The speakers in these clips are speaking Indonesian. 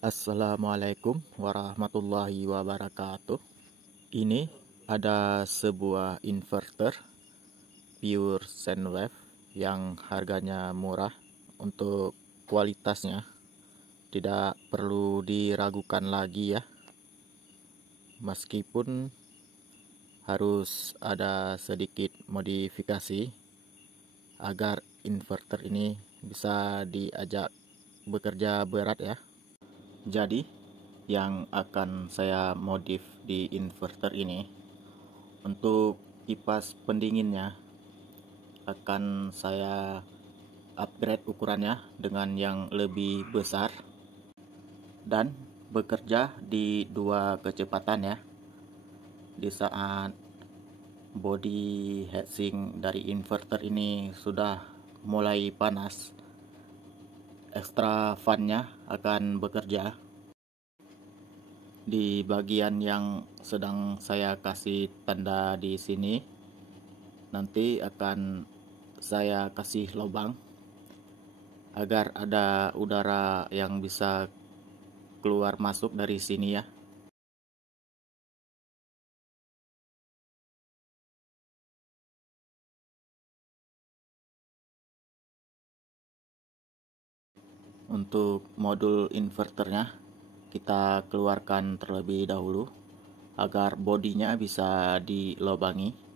Assalamualaikum warahmatullahi wabarakatuh. Ini ada sebuah inverter pure sine wave yang harganya murah. Untuk kualitasnya tidak perlu diragukan lagi ya. Meskipun harus ada sedikit modifikasi agar inverter ini bisa diajak bekerja berat ya. Jadi yang akan saya modif di inverter ini, untuk kipas pendinginnya akan saya upgrade ukurannya dengan yang lebih besar dan bekerja di dua kecepatan ya. Di saat body heatsink dari inverter ini sudah mulai panas, ekstra fan-nya akan bekerja. Di bagian yang sedang saya kasih tanda di sini, nanti akan saya kasih lubang agar ada udara yang bisa keluar masuk dari sini ya. Untuk modul inverternya kita keluarkan terlebih dahulu agar bodinya bisa dilobangi.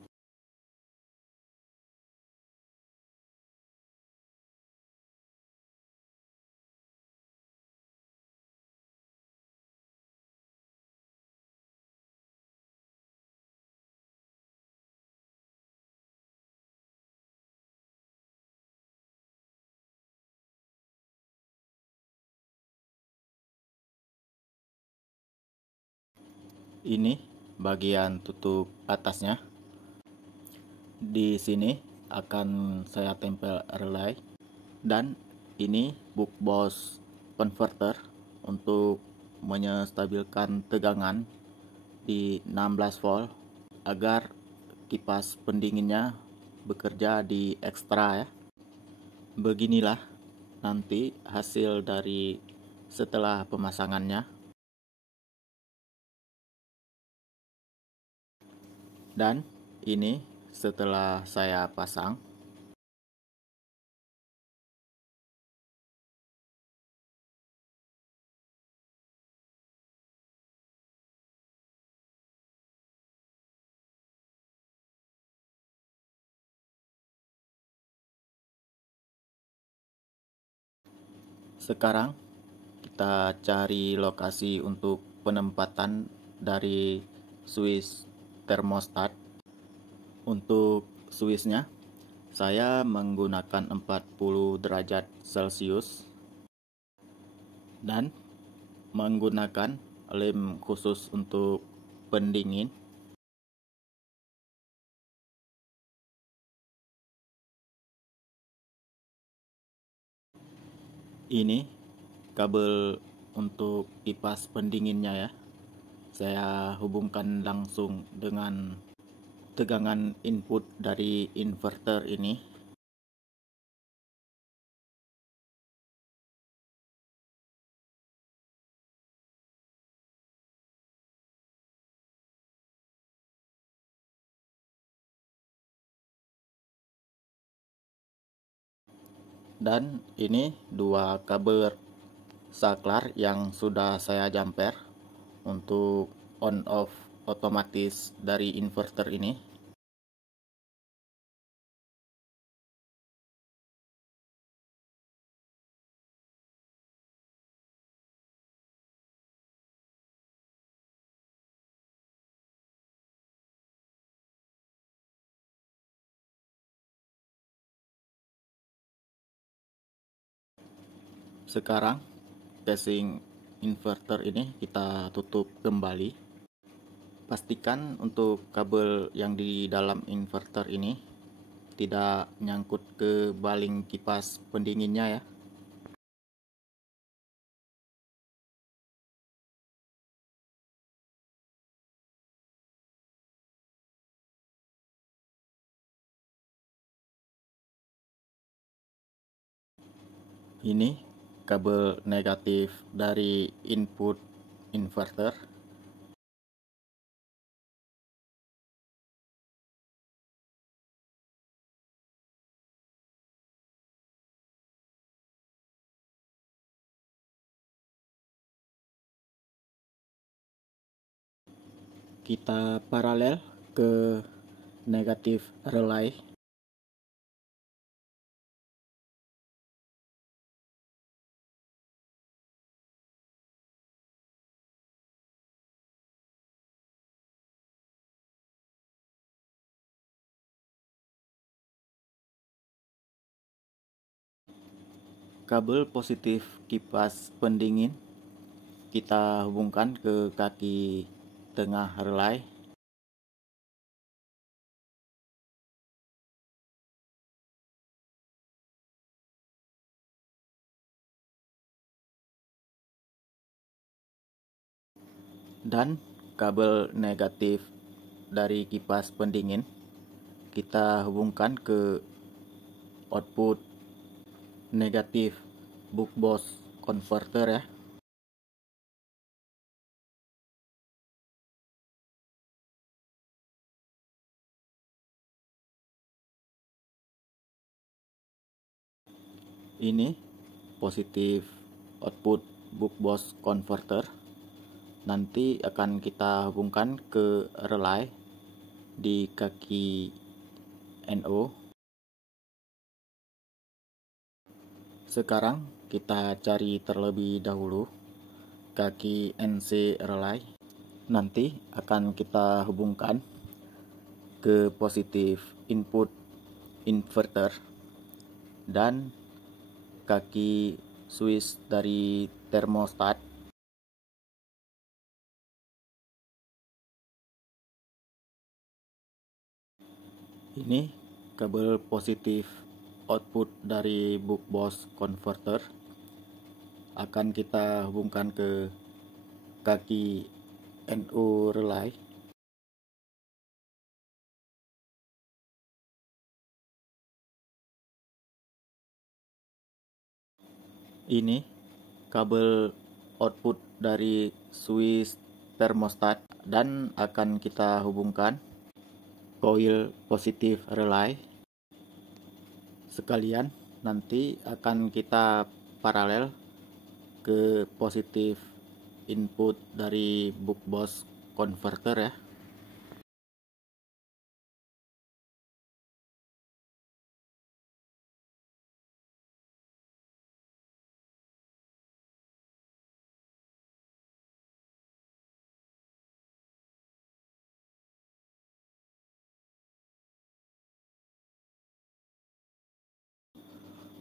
Ini bagian tutup atasnya. Di sini akan saya tempel relay, dan ini book box converter untuk menstabilkan tegangan di 16 volt agar kipas pendinginnya bekerja di ekstra ya. Beginilah nanti hasil dari setelah pemasangannya. Dan ini setelah saya pasang. Sekarang kita cari lokasi untuk penempatan dari switch termostat. Untuk switchnya saya menggunakan 40 derajat Celcius dan menggunakan lem khusus untuk pendingin. Ini kabel untuk kipas pendinginnya ya. Saya hubungkan langsung dengan tegangan input dari inverter ini. Dan ini dua kabel saklar yang sudah saya jumper untuk on off otomatis dari inverter ini. Sekarang casing inverter ini kita tutup kembali. Pastikan untuk kabel yang di dalam inverter ini tidak nyangkut ke baling kipas pendinginnya ya. Ini kabel negatif dari input inverter. Kita paralel ke negatif relay. Kabel positif kipas pendingin kita hubungkan ke kaki tengah relay. Dan kabel negatif dari kipas pendingin kita hubungkan ke output negatif buck-boost converter ya. Ini positif output buck-boost converter. Nanti akan kita hubungkan ke relay di kaki NO. Sekarang kita cari terlebih dahulu kaki NC relay. Nanti akan kita hubungkan ke positif input inverter dan kaki switch dari termostat. Ini kabel positif output dari buck-boost converter akan kita hubungkan ke kaki NO relay. Ini kabel output dari switch termostat dan akan kita hubungkan coil positif relay. Sekalian nanti akan kita paralel ke positif input dari buck-boost converter ya.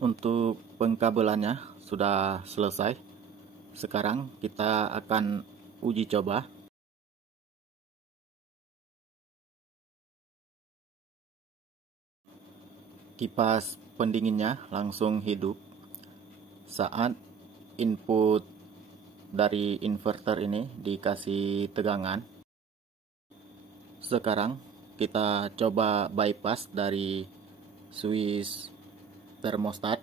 Untuk pengkabelannya sudah selesai. Sekarang kita akan uji coba. Kipas pendinginnya langsung hidup saat input dari inverter ini dikasih tegangan. Sekarang kita coba bypass dari switch termostat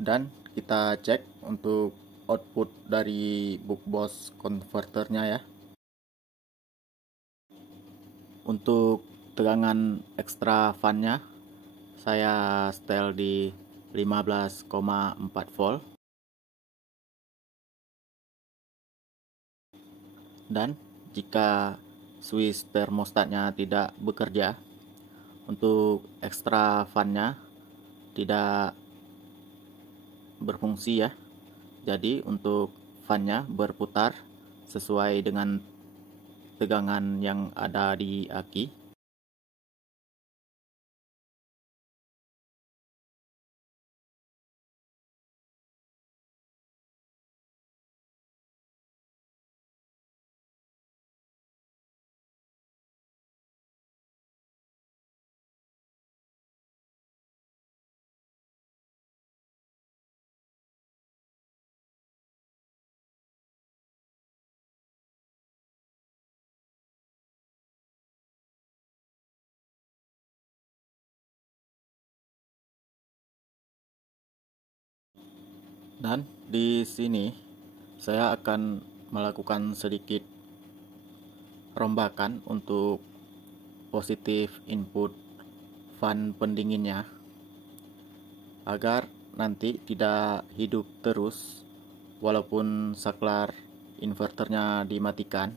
dan kita cek untuk output dari buck-boost converternya ya. Untuk tegangan ekstra fan-nya saya setel di 15,4 volt. Dan jika switch termostatnya tidak bekerja, untuk ekstra fan-nya tidak berfungsi ya. Jadi untuk fan-nya berputar sesuai dengan tegangan yang ada di aki. Dan di sini saya akan melakukan sedikit rombakan untuk positif input fan pendinginnya agar nanti tidak hidup terus walaupun saklar inverternya dimatikan.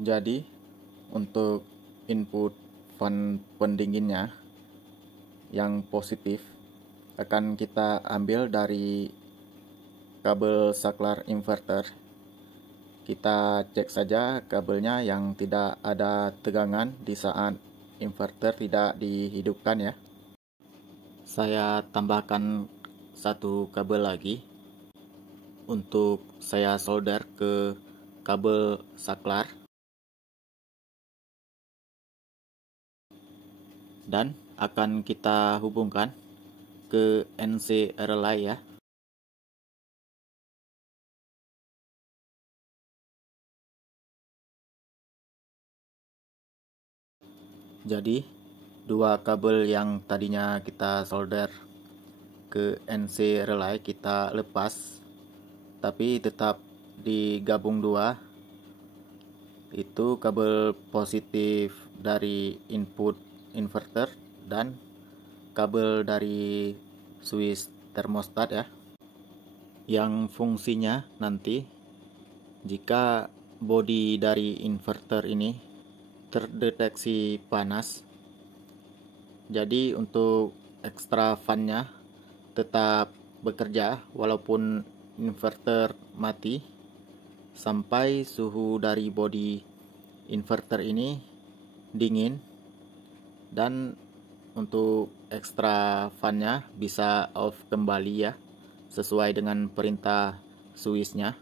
Jadi untuk input fan pendinginnya yang positif akan kita ambil dari kabel saklar inverter. Kita cek saja kabelnya yang tidak ada tegangan di saat inverter tidak dihidupkan ya. Saya tambahkan satu kabel lagi untuk saya solder ke kabel saklar. Dan akan kita hubungkan ke NC relay ya. Jadi dua kabel yang tadinya kita solder ke NC relay kita lepas, tapi tetap digabung dua. Itu kabel positif dari input inverter dan kabel dari switch termostat ya, yang fungsinya nanti jika bodi dari inverter ini terdeteksi panas, jadi untuk ekstra fan-nya tetap bekerja walaupun inverter mati sampai suhu dari bodi inverter ini dingin. Dan untuk ekstra fan-nya bisa off kembali ya, sesuai dengan perintah switch-nya.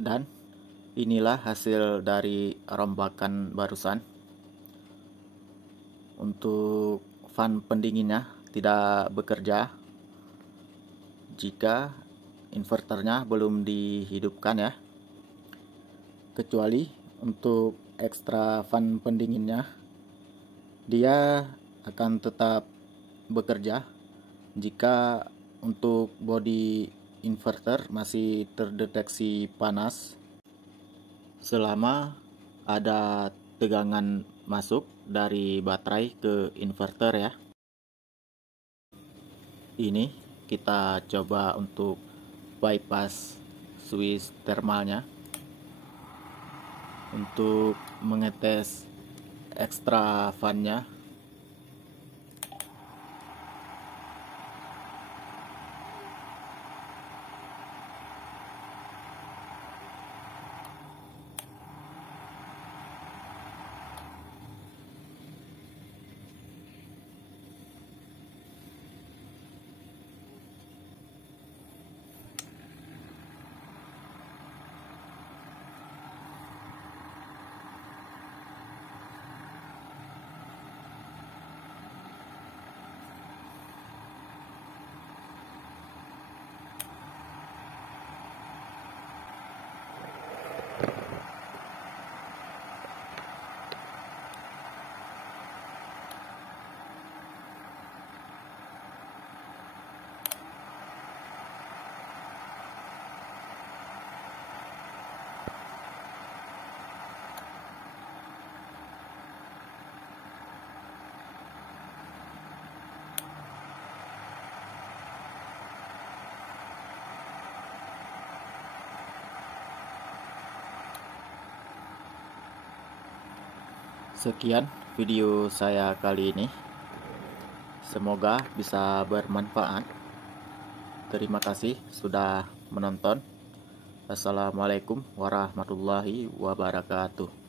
Dan inilah hasil dari rombakan barusan. Untuk fan pendinginnya tidak bekerja jika inverternya belum dihidupkan ya. Kecuali untuk ekstra fan pendinginnya, dia akan tetap bekerja jika untuk bodi inverter masih terdeteksi panas selama ada tegangan masuk dari baterai ke inverter ya. Ini kita coba untuk bypass switch thermalnya untuk mengetes ekstra fan-nya. Sekian video saya kali ini. Semoga bisa bermanfaat. Terima kasih sudah menonton. Assalamualaikum warahmatullahi wabarakatuh.